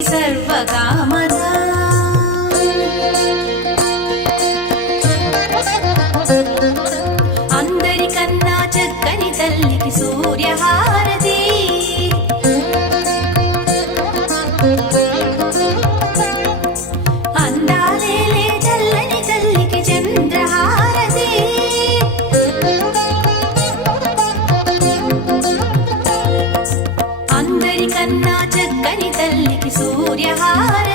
సర్వకామదా అందరికన్నా చక్కని తల్లికి సూర్యహారతి అందాలేలే చల్లని తల్లికి చంద్రహారతి అందరికన్నా చక్కని తల్లికి సూర్యహారతి